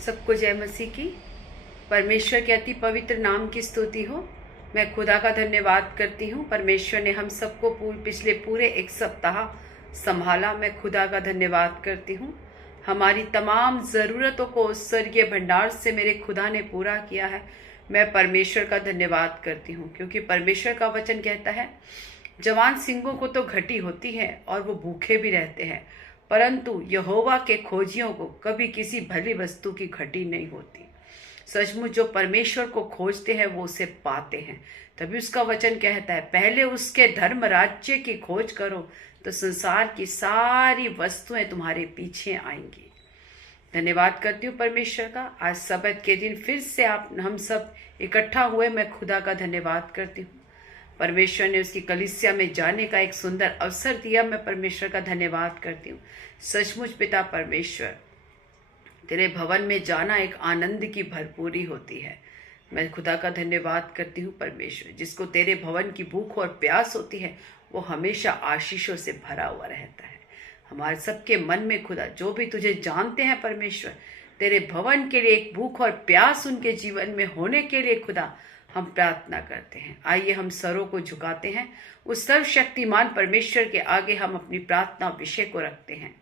सबको जय मसीह की। परमेश्वर के अति पवित्र नाम की स्तुति हो। मैं खुदा का धन्यवाद करती हूँ। परमेश्वर ने हम सबको पिछले पूरे एक सप्ताह संभाला। मैं खुदा का धन्यवाद करती हूँ। हमारी तमाम ज़रूरतों को स्वर्गीय भंडार से मेरे खुदा ने पूरा किया है। मैं परमेश्वर का धन्यवाद करती हूँ, क्योंकि परमेश्वर का वचन कहता है, जवान सिंहों को तो घटी होती है और वो भूखे भी रहते हैं, परंतु यहोवा के खोजियों को कभी किसी भली वस्तु की घटी नहीं होती। सचमुच जो परमेश्वर को खोजते हैं वो उसे पाते हैं। तभी उसका वचन कहता है, पहले उसके धर्म राज्य की खोज करो तो संसार की सारी वस्तुएं तुम्हारे पीछे आएंगी। धन्यवाद करती हूँ परमेश्वर का। आज सब्त के दिन फिर से हम सब इकट्ठा हुए। मैं खुदा का धन्यवाद करती हूँ। परमेश्वर ने उसकी कलीसिया में जाने का एक सुंदर अवसर दिया। मैं परमेश्वर का धन्यवाद करती हूँ। सचमुच पिता परमेश्वर, तेरे भवन में जाना एक आनंद की भरपूरी होती है। मैं खुदा का धन्यवाद करती हूँ परमेश्वर, जिसको तेरे भवन की भूख और प्यास होती है वो हमेशा आशीषों से भरा हुआ रहता है। हमारे सबके मन में खुदा, जो भी तुझे जानते हैं परमेश्वर, तेरे भवन के लिए एक भूख और प्यास उनके जीवन में होने के लिए खुदा हम प्रार्थना करते हैं। आइए हम सरों को झुकाते हैं। उस सर्वशक्तिमान परमेश्वर के आगे हम अपनी प्रार्थना विषय को रखते हैं,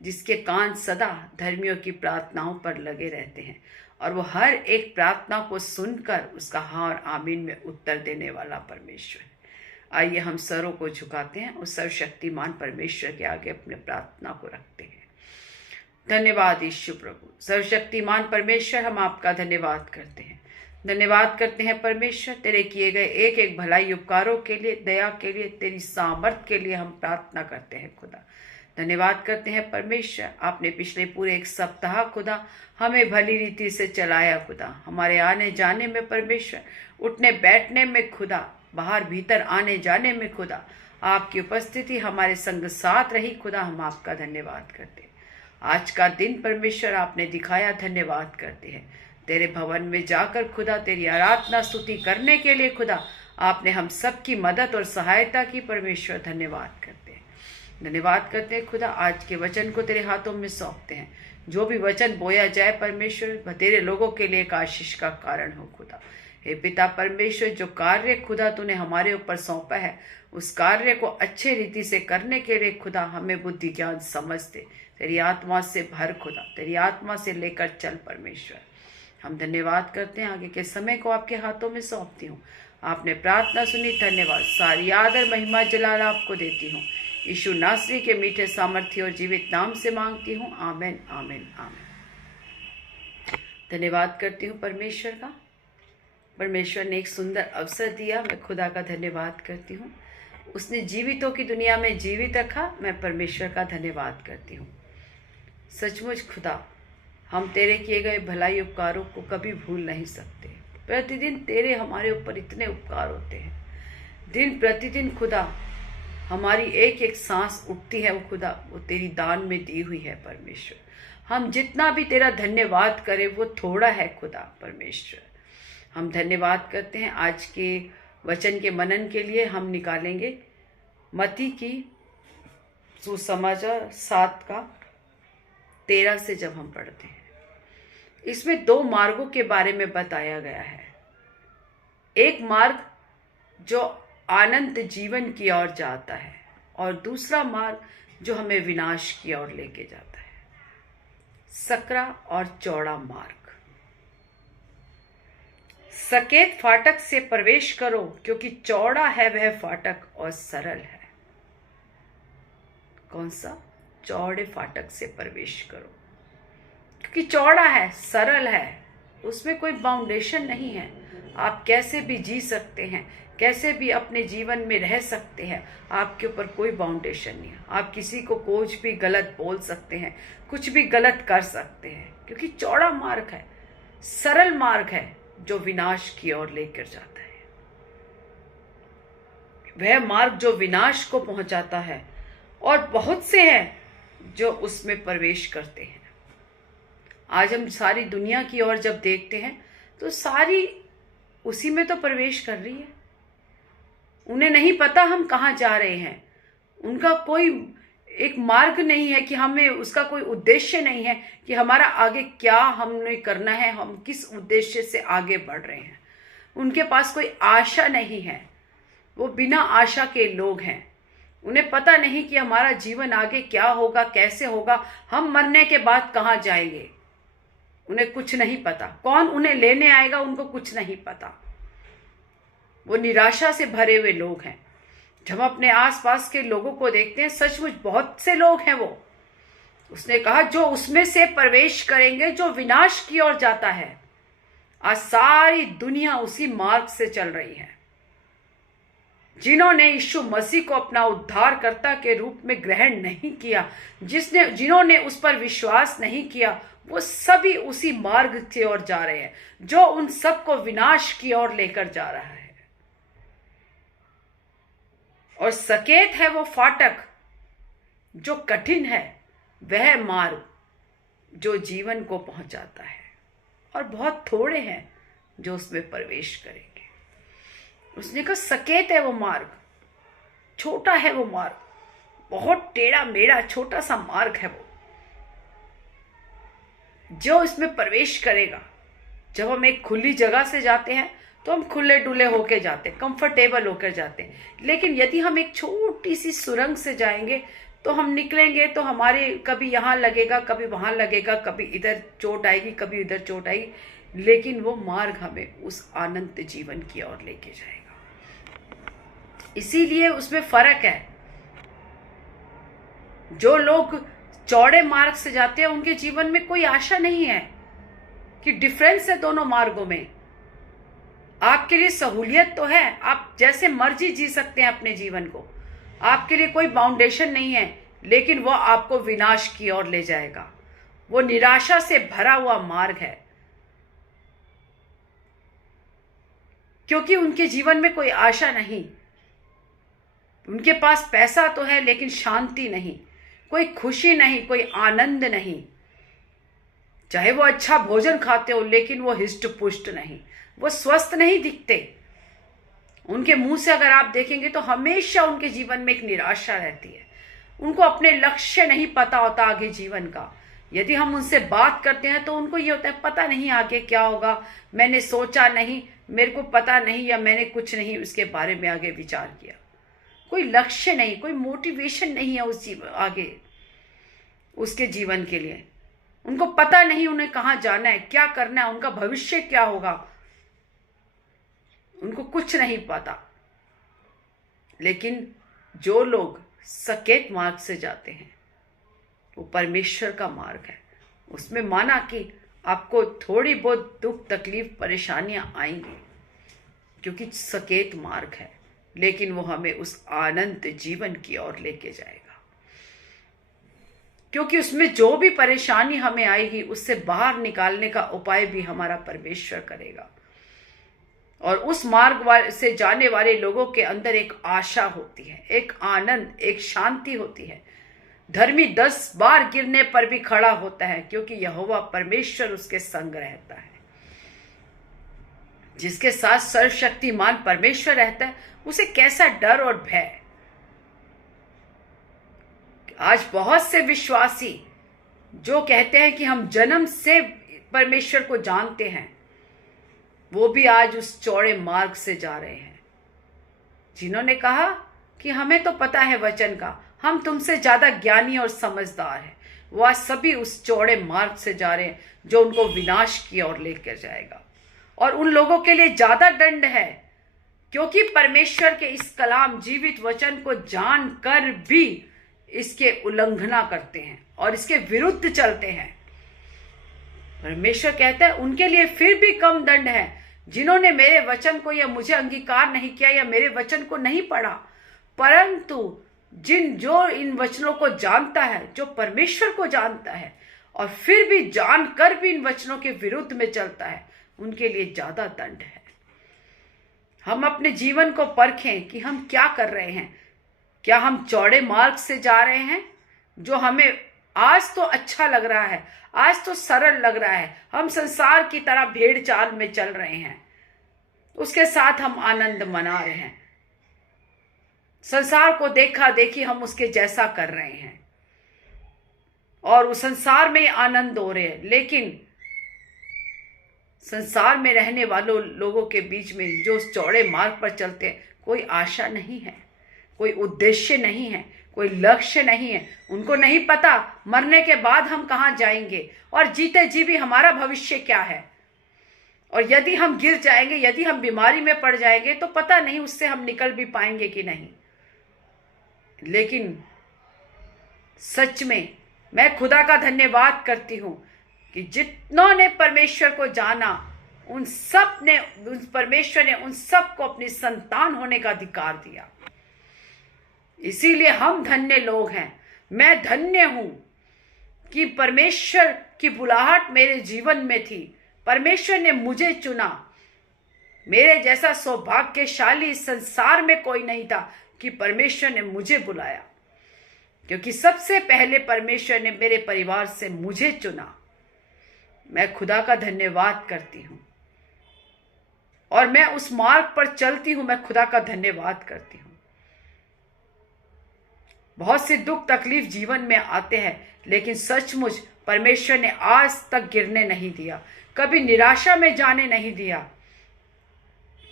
जिसके कान सदा धर्मियों की प्रार्थनाओं पर लगे रहते हैं और वो हर एक प्रार्थना को सुनकर उसका हाँ और आमीन में उत्तर देने वाला परमेश्वर है। आइए हम सरों को झुकाते हैं, उस सर्वशक्तिमान परमेश्वर के आगे अपने प्रार्थना को रखते हैं। धन्यवाद यीशु प्रभु। सर्वशक्तिमान परमेश्वर, हम आपका धन्यवाद करते हैं। धन्यवाद करते हैं परमेश्वर, तेरे किए गए एक एक भलाई उपकारों के लिए, दया के लिए, तेरी सामर्थ के लिए हम प्रार्थना करते हैं खुदा। धन्यवाद करते हैं परमेश्वर, आपने पिछले पूरे एक सप्ताह खुदा हमें भली रीति से चलाया खुदा। हमारे आने जाने में परमेश्वर, उठने बैठने में खुदा, बाहर भीतर आने जाने में खुदा, आपकी उपस्थिति हमारे संग साथ रही खुदा। हम आपका धन्यवाद करते हैं। आज का दिन परमेश्वर आपने दिखाया, धन्यवाद करते हैं। तेरे भवन में जाकर खुदा तेरी आराधना स्तुति करने के लिए खुदा आपने हम सब की मदद और सहायता की परमेश्वर। धन्यवाद करते हैं। धन्यवाद करते हैं खुदा। आज के वचन को तेरे हाथों में सौंपते हैं। जो भी वचन बोया जाए परमेश्वर, वह तेरे लोगों के लिए एक आशीष का कारण हो खुदा। हे पिता परमेश्वर, जो कार्य खुदा तूने हमारे ऊपर सौंपा है, उस कार्य को अच्छे रीति से करने के लिए खुदा हमें बुद्धि ज्ञान समझ दे। तेरी आत्मा से भर खुदा, तेरी आत्मा से लेकर चल परमेश्वर। हम धन्यवाद करते हैं। आगे के समय को आपके हाथों में सौंपती हूँ। आपने प्रार्थना सुनी, धन्यवाद। सारी आदर महिमा जलाल आपको देती हूँ। यीशु नासरी के मीठे सामर्थ्य और जीवित नाम से मांगती हूँ, आमेन आमेन आमेन। धन्यवाद करती हूँ परमेश्वर का। परमेश्वर ने एक सुंदर अवसर दिया। मैं खुदा का धन्यवाद करती हूँ। उसने जीवितों की दुनिया में जीवित रखा। मैं परमेश्वर का धन्यवाद करती हूँ। सचमुच खुदा, हम तेरे किए गए भलाई उपकारों को कभी भूल नहीं सकते। प्रतिदिन तेरे हमारे ऊपर इतने उपकार होते हैं। दिन प्रतिदिन खुदा हमारी एक एक सांस उठती है, वो खुदा वो तेरी दान में दी हुई है परमेश्वर। हम जितना भी तेरा धन्यवाद करें वो थोड़ा है खुदा परमेश्वर। हम धन्यवाद करते हैं। आज के वचन के मनन के लिए हम निकालेंगे मत्ती की सुसमाचार 7:13 से। जब हम पढ़ते हैं, इसमें 2 मार्गों के बारे में बताया गया है। एक मार्ग जो अनंत जीवन की ओर जाता है और दूसरा मार्ग जो हमें विनाश की ओर लेके जाता है। सकरा और चौड़ा मार्ग। सकेत फाटक से प्रवेश करो, क्योंकि चौड़ा है वह फाटक और सरल है। कौन सा? चौड़े फाटक से प्रवेश करो, क्योंकि चौड़ा है, सरल है, उसमें कोई बाउंडेशन नहीं है। आप कैसे भी जी सकते हैं, कैसे भी अपने जीवन में रह सकते हैं। आपके ऊपर कोई बाउंडेशन नहीं है। आप किसी को कुछ भी गलत बोल सकते हैं, कुछ भी गलत कर सकते हैं, क्योंकि चौड़ा मार्ग है, सरल मार्ग है जो विनाश की ओर लेकर जाता है। वह मार्ग जो विनाश को पहुंचाता है, और बहुत से हैं जो उसमें प्रवेश करते हैं। आज हम सारी दुनिया की ओर जब देखते हैं तो सारी उसी में तो प्रवेश कर रही है। उन्हें नहीं पता हम कहाँ जा रहे हैं। उनका कोई एक मार्ग नहीं है, कि हमें उसका कोई उद्देश्य नहीं है कि हमारा आगे क्या हमने करना है, हम किस उद्देश्य से आगे बढ़ रहे हैं। उनके पास कोई आशा नहीं है, वो बिना आशा के लोग हैं। उन्हें पता नहीं कि हमारा जीवन आगे क्या होगा, कैसे होगा, हम मरने के बाद कहाँ जाएंगे, उन्हें कुछ नहीं पता। कौन उन्हें लेने आएगा, उनको कुछ नहीं पता। वो निराशा से भरे हुए लोग हैं। जब हम अपने आसपास के लोगों को देखते हैं, सचमुच बहुत से लोग हैं वो। उसने कहा जो उसमें से प्रवेश करेंगे जो विनाश की ओर जाता है। आज सारी दुनिया उसी मार्ग से चल रही है। जिन्होंने यीशु मसीह को अपना उद्धारकर्ता के रूप में ग्रहण नहीं किया, जिन्होंने उस पर विश्वास नहीं किया, वो सभी उसी मार्ग की ओर जा रहे हैं जो उन सबको विनाश की ओर लेकर जा रहा है। और सकेत है वो फाटक जो कठिन है, वह मार्ग जो जीवन को पहुंचाता है, और बहुत थोड़े हैं जो उसमें प्रवेश करेंगे। उसने कहा सकेत है वो मार्ग, छोटा है वो मार्ग, बहुत टेढ़ा मेढ़ा छोटा सा मार्ग है वो, जो इसमें प्रवेश करेगा। जब हम एक खुली जगह से जाते हैं तो हम खुले डुले होके जाते हैं, कंफर्टेबल होकर जाते हैं। लेकिन यदि हम एक छोटी सी सुरंग से जाएंगे तो हम निकलेंगे तो हमारे कभी यहाँ लगेगा, कभी वहां लगेगा, कभी इधर चोट आएगी, कभी इधर चोट आएगी, लेकिन वो मार्ग हमें उस अनंत जीवन की ओर लेके जाएगा। इसीलिए उसमें फर्क है। जो लोग चौड़े मार्ग से जाते हैं उनके जीवन में कोई आशा नहीं है, कि डिफरेंस है दोनों मार्गों में। आपके लिए सहूलियत तो है, आप जैसे मर्जी जी सकते हैं अपने जीवन को, आपके लिए कोई बाउंडेशन नहीं है, लेकिन वो आपको विनाश की ओर ले जाएगा। वो निराशा से भरा हुआ मार्ग है, क्योंकि उनके जीवन में कोई आशा नहीं। उनके पास पैसा तो है लेकिन शांति नहीं, कोई खुशी नहीं, कोई आनंद नहीं। चाहे वो अच्छा भोजन खाते हो लेकिन वो हिष्ट पुष्ट नहीं, वो स्वस्थ नहीं दिखते। उनके मुंह से अगर आप देखेंगे तो हमेशा उनके जीवन में एक निराशा रहती है। उनको अपने लक्ष्य नहीं पता होता आगे जीवन का। यदि हम उनसे बात करते हैं तो उनको ये होता है पता नहीं आगे क्या होगा, मैंने सोचा नहीं, मेरे को पता नहीं, या मैंने कुछ नहीं उसके बारे में आगे विचार किया। कोई लक्ष्य नहीं, कोई मोटिवेशन नहीं है उस आगे उसके जीवन के लिए। उनको पता नहीं उन्हें कहाँ जाना है, क्या करना है, उनका भविष्य क्या होगा, उनको कुछ नहीं पता। लेकिन जो लोग सकेत मार्ग से जाते हैं वो परमेश्वर का मार्ग है। उसमें माना कि आपको थोड़ी बहुत दुख तकलीफ परेशानियां आएंगी, क्योंकि सकेत मार्ग है, लेकिन वो हमें उस अनंत जीवन की ओर लेके जाएगा। क्योंकि उसमें जो भी परेशानी हमें आएगी उससे बाहर निकालने का उपाय भी हमारा परमेश्वर करेगा। और उस मार्ग से जाने वाले लोगों के अंदर एक आशा होती है, एक आनंद, एक शांति होती है। धर्मी 10 बार गिरने पर भी खड़ा होता है, क्योंकि यहोवा परमेश्वर उसके संग रहता है। जिसके साथ सर्वशक्तिमान परमेश्वर रहता है उसे कैसा डर और भय। आज बहुत से विश्वासी जो कहते हैं कि हम जन्म से परमेश्वर को जानते हैं, वो भी आज उस चौड़े मार्ग से जा रहे हैं। जिन्होंने कहा कि हमें तो पता है वचन का, हम तुमसे ज्यादा ज्ञानी और समझदार हैं, वो आज सभी उस चौड़े मार्ग से जा रहे हैं जो उनको विनाश की ओर लेकर जाएगा। और उन लोगों के लिए ज्यादा दंड है, क्योंकि परमेश्वर के इस कलाम जीवित वचन को जानकर भी इसके उल्लंघना करते हैं और इसके विरुद्ध चलते हैं। परमेश्वर कहता है उनके लिए फिर भी कम दंड है, जिन्होंने मेरे वचन को या मुझे अंगीकार नहीं किया या मेरे वचन को नहीं पढ़ा। परंतु जो इन वचनों को जानता है, जो परमेश्वर को जानता है और फिर भी जानकर भी इन वचनों के विरुद्ध में चलता है, उनके लिए ज्यादा दंड है। हम अपने जीवन को परखें कि हम क्या कर रहे हैं। क्या हम चौड़े मार्ग से जा रहे हैं जो हमें आज तो अच्छा लग रहा है, आज तो सरल लग रहा है, हम संसार की तरह भेड़ चाल में चल रहे हैं, उसके साथ हम आनंद मना रहे हैं, संसार को देखा देखी हम उसके जैसा कर रहे हैं, और उस संसार में आनंद हो रहे हैं, लेकिन संसार में रहने वालों लोगों के बीच में जो चौड़े मार्ग पर चलते हैं, कोई आशा नहीं है, कोई उद्देश्य नहीं है, कोई लक्ष्य नहीं है। उनको नहीं पता मरने के बाद हम कहाँ जाएंगे और जीते जी भी हमारा भविष्य क्या है, और यदि हम गिर जाएंगे, यदि हम बीमारी में पड़ जाएंगे तो पता नहीं उससे हम निकल भी पाएंगे कि नहीं। लेकिन सच में मैं खुदा का धन्यवाद करती हूँ कि जितनों ने परमेश्वर को जाना, उन परमेश्वर ने उन सब को अपनी संतान होने का अधिकार दिया। इसीलिए हम धन्य लोग हैं। मैं धन्य हूं कि परमेश्वर की बुलाहट मेरे जीवन में थी। परमेश्वर ने मुझे चुना। मेरे जैसा सौभाग्यशाली इस संसार में कोई नहीं था कि परमेश्वर ने मुझे बुलाया, क्योंकि सबसे पहले परमेश्वर ने मेरे परिवार से मुझे चुना। मैं खुदा का धन्यवाद करती हूँ और मैं उस मार्ग पर चलती हूँ। मैं खुदा का धन्यवाद करती हूँ। बहुत से दुख तकलीफ जीवन में आते हैं, लेकिन सचमुच परमेश्वर ने आज तक गिरने नहीं दिया, कभी निराशा में जाने नहीं दिया।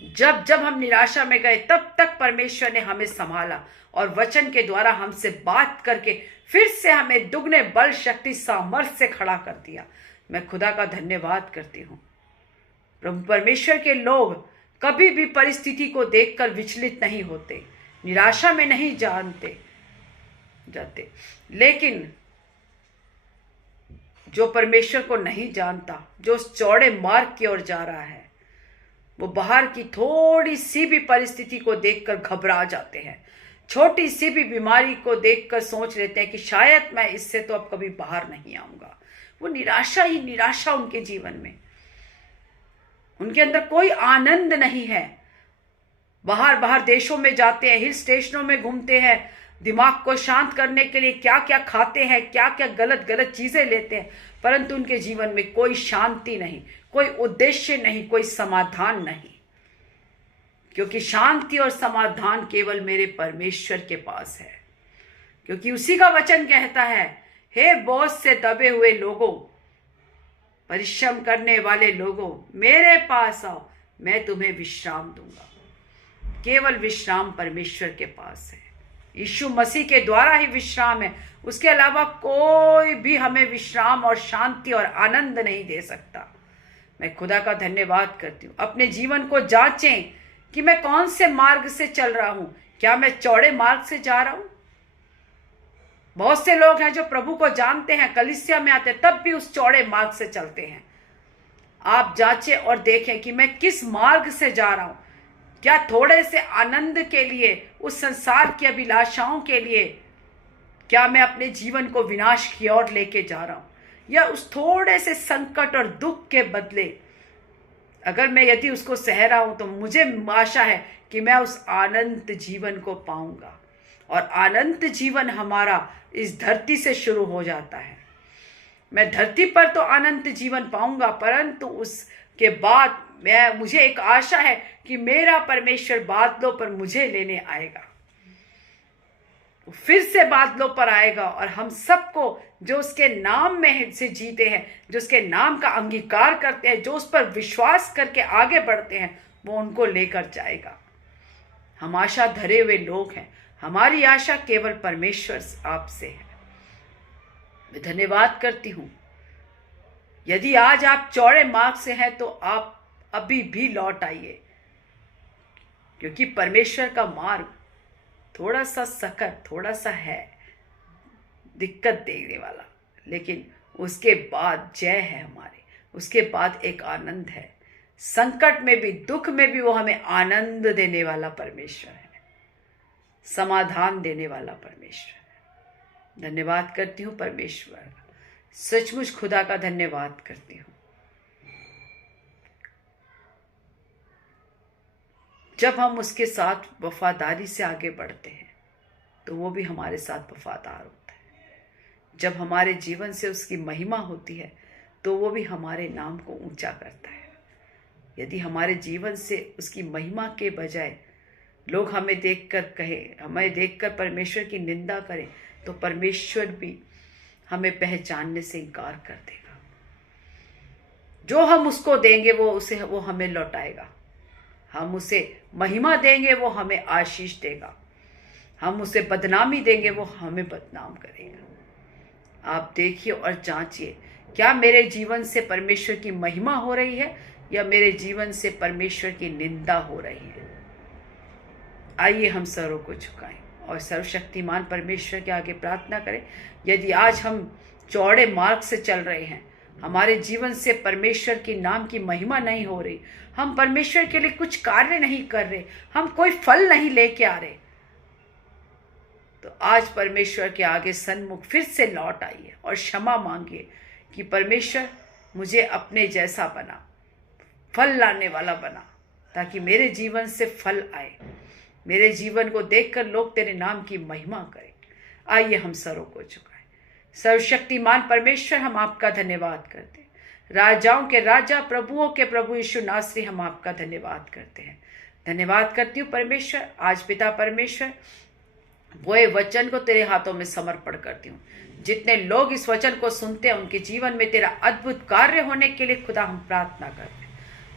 जब जब हम निराशा में गए तब तक परमेश्वर ने हमें संभाला और वचन के द्वारा हमसे बात करके फिर से हमें दुगने बल शक्ति सामर्थ्य से खड़ा कर दिया। मैं खुदा का धन्यवाद करती हूँ। प्रभु परमेश्वर के लोग कभी भी परिस्थिति को देखकर विचलित नहीं होते, निराशा में नहीं जाते, लेकिन जो परमेश्वर को नहीं जानता, जो उस चौड़े मार्ग की ओर जा रहा है, वो बाहर की थोड़ी सी भी परिस्थिति को देखकर घबरा जाते हैं। छोटी सी भी बीमारी को देखकर सोच लेते हैं कि शायद मैं इससे तो अब कभी बाहर नहीं आऊंगा। वो निराशा ही निराशा उनके जीवन में, उनके अंदर कोई आनंद नहीं है। बाहर देशों में जाते हैं, हिल स्टेशनों में घूमते हैं, दिमाग को शांत करने के लिए क्या क्या खाते हैं, क्या क्या गलत चीजें लेते हैं, परंतु उनके जीवन में कोई शांति नहीं, कोई उद्देश्य नहीं, कोई समाधान नहीं। क्योंकि शांति और समाधान केवल मेरे परमेश्वर के पास है। क्योंकि उसी का वचन कहता है, हे बोझ से दबे हुए लोगों, परिश्रम करने वाले लोगों, मेरे पास आओ, मैं तुम्हें विश्राम दूंगा। केवल विश्राम परमेश्वर के पास है। यीशु मसीह के द्वारा ही विश्राम है। उसके अलावा कोई भी हमें विश्राम और शांति और आनंद नहीं दे सकता। मैं खुदा का धन्यवाद करती हूँ। अपने जीवन को जांचें कि मैं कौन से मार्ग से चल रहा हूं। क्या मैं चौड़े मार्ग से जा रहा हूं? बहुत से लोग हैं जो प्रभु को जानते हैं, कलीसिया में आते, तब भी उस चौड़े मार्ग से चलते हैं। आप जांचें और देखें कि मैं किस मार्ग से जा रहा हूं। क्या थोड़े से आनंद के लिए, उस संसार की अभिलाषाओं के लिए, क्या मैं अपने जीवन को विनाश की ओर लेके जा रहा हूं? या उस थोड़े से संकट और दुख के बदले अगर मैं यदि उसको सह रहा हूं तो मुझे आशा है कि मैं उस अनंत जीवन को पाऊंगा। और अनंत जीवन हमारा इस धरती से शुरू हो जाता है। मैं धरती पर तो अनंत जीवन पाऊंगा, परंतु उसके बाद मुझे एक आशा है कि मेरा परमेश्वर बादलों पर मुझे लेने आएगा, फिर से बादलों पर आएगा और हम सबको जो उसके नाम में से जीते हैं, जो उसके नाम का अंगीकार करते हैं, जो उस पर विश्वास करके आगे बढ़ते हैं, वो उनको लेकर जाएगा। हम आशा धरे हुए लोग हैं। हमारी आशा केवल परमेश्वर आपसे है। मैं धन्यवाद करती हूँ। यदि आज आप चौड़े मार्ग से हैं तो आप अभी भी लौट आइए, क्योंकि परमेश्वर का मार्ग थोड़ा सा सकट, थोड़ा सा है, दिक्कत देने वाला, लेकिन उसके बाद जय है हमारे। उसके बाद एक आनंद है। संकट में भी, दुख में भी वो हमें आनंद देने वाला परमेश्वर है, समाधान देने वाला परमेश्वर है। धन्यवाद करती हूँ परमेश्वर, सचमुच खुदा का धन्यवाद करती हूँ। जब हम उसके साथ वफादारी से आगे बढ़ते हैं तो वो भी हमारे साथ वफादार होता है। जब हमारे जीवन से उसकी महिमा होती है तो वो भी हमारे नाम को ऊंचा करता है। यदि हमारे जीवन से उसकी महिमा के बजाय लोग हमें देखकर कहें, हमें देखकर परमेश्वर की निंदा करें, तो परमेश्वर भी हमें पहचानने से इनकार कर देगा। जो हम उसको देंगे वो हमें लौटाएगा। हम उसे महिमा देंगे, वो हमें आशीष देगा। हम उसे बदनामी देंगे, वो हमें बदनाम करेगा। आप देखिए और जांचिए, क्या मेरे जीवन से परमेश्वर की महिमा हो रही है या मेरे जीवन से परमेश्वर की निंदा हो रही है। आइए हम सरों को झुकाएं और सर्वशक्तिमान परमेश्वर के आगे प्रार्थना करें। यदि आज हम चौड़े मार्ग से चल रहे हैं, हमारे जीवन से परमेश्वर की नाम की महिमा नहीं हो रही, हम परमेश्वर के लिए कुछ कार्य नहीं कर रहे, हम कोई फल नहीं लेके आ रहे, तो आज परमेश्वर के आगे सन्मुख फिर से लौट आइए और क्षमा मांगिए कि परमेश्वर मुझे अपने जैसा बना, फल लाने वाला बना, ताकि मेरे जीवन से फल आए, मेरे जीवन को देखकर लोग तेरे नाम की महिमा करें। आइए हम सरों को झुकाएं। सर्वशक्तिमान परमेश्वर, हम आपका धन्यवाद करते हैं। राजाओं के राजा, प्रभुओं के प्रभु यीशु नासरी, हम आपका धन्यवाद करते हैं। धन्यवाद करती हूँ परमेश्वर। आज पिता परमेश्वर, वो वचन को तेरे हाथों में समर्पण करती हूँ। जितने लोग इस वचन को सुनते हैं, उनके जीवन में तेरा अद्भुत कार्य होने के लिए खुदा हम प्रार्थना करते हैं।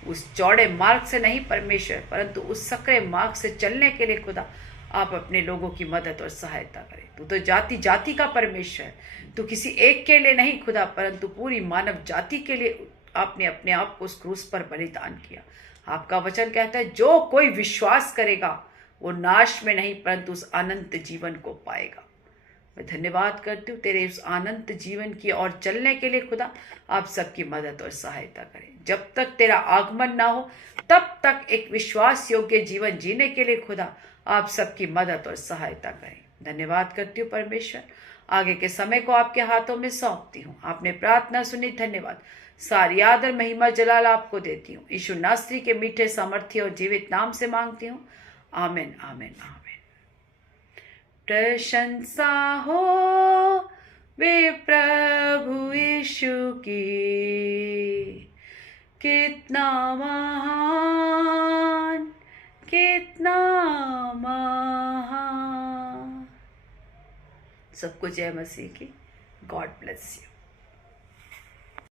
उस चौड़े मार्ग से नहीं परमेश्वर, परंतु उस सकरे मार्ग से चलने के लिए खुदा आप अपने लोगों की मदद और सहायता करें। तू तो जाति जाति का परमेश्वर है। तू किसी एक के लिए नहीं खुदा, परंतु पूरी मानव जाति के लिए आपने अपने आप को उस क्रूस पर बलिदान किया। आपका वचन कहता है, जो कोई विश्वास करेगा वो नाश में नहीं परंतु उस अनंत जीवन को पाएगा। मैं धन्यवाद करती हूँ तेरे उस अनंत जीवन की ओर चलने के लिए खुदा आप सबकी मदद और सहायता करें। जब तक तेरा आगमन ना हो तब तक एक विश्वास योग्य जीवन जीने के लिए खुदा आप सबकी मदद और सहायता करें। धन्यवाद करती हूँ परमेश्वर। आगे के समय को आपके हाथों में सौंपती हूँ। आपने प्रार्थना सुनी, धन्यवाद। सारी आदर महिमा जलाल आपको देती हूँ। यीशु नासरी के मीठे सामर्थ्य और जीवित नाम से मांगती हूँ। आमीन, आमीन, आमीन। प्रशंसा हो वे प्रभु यीशु की, कितना महान, कितना महान। सबको जय मसीह की। God bless you.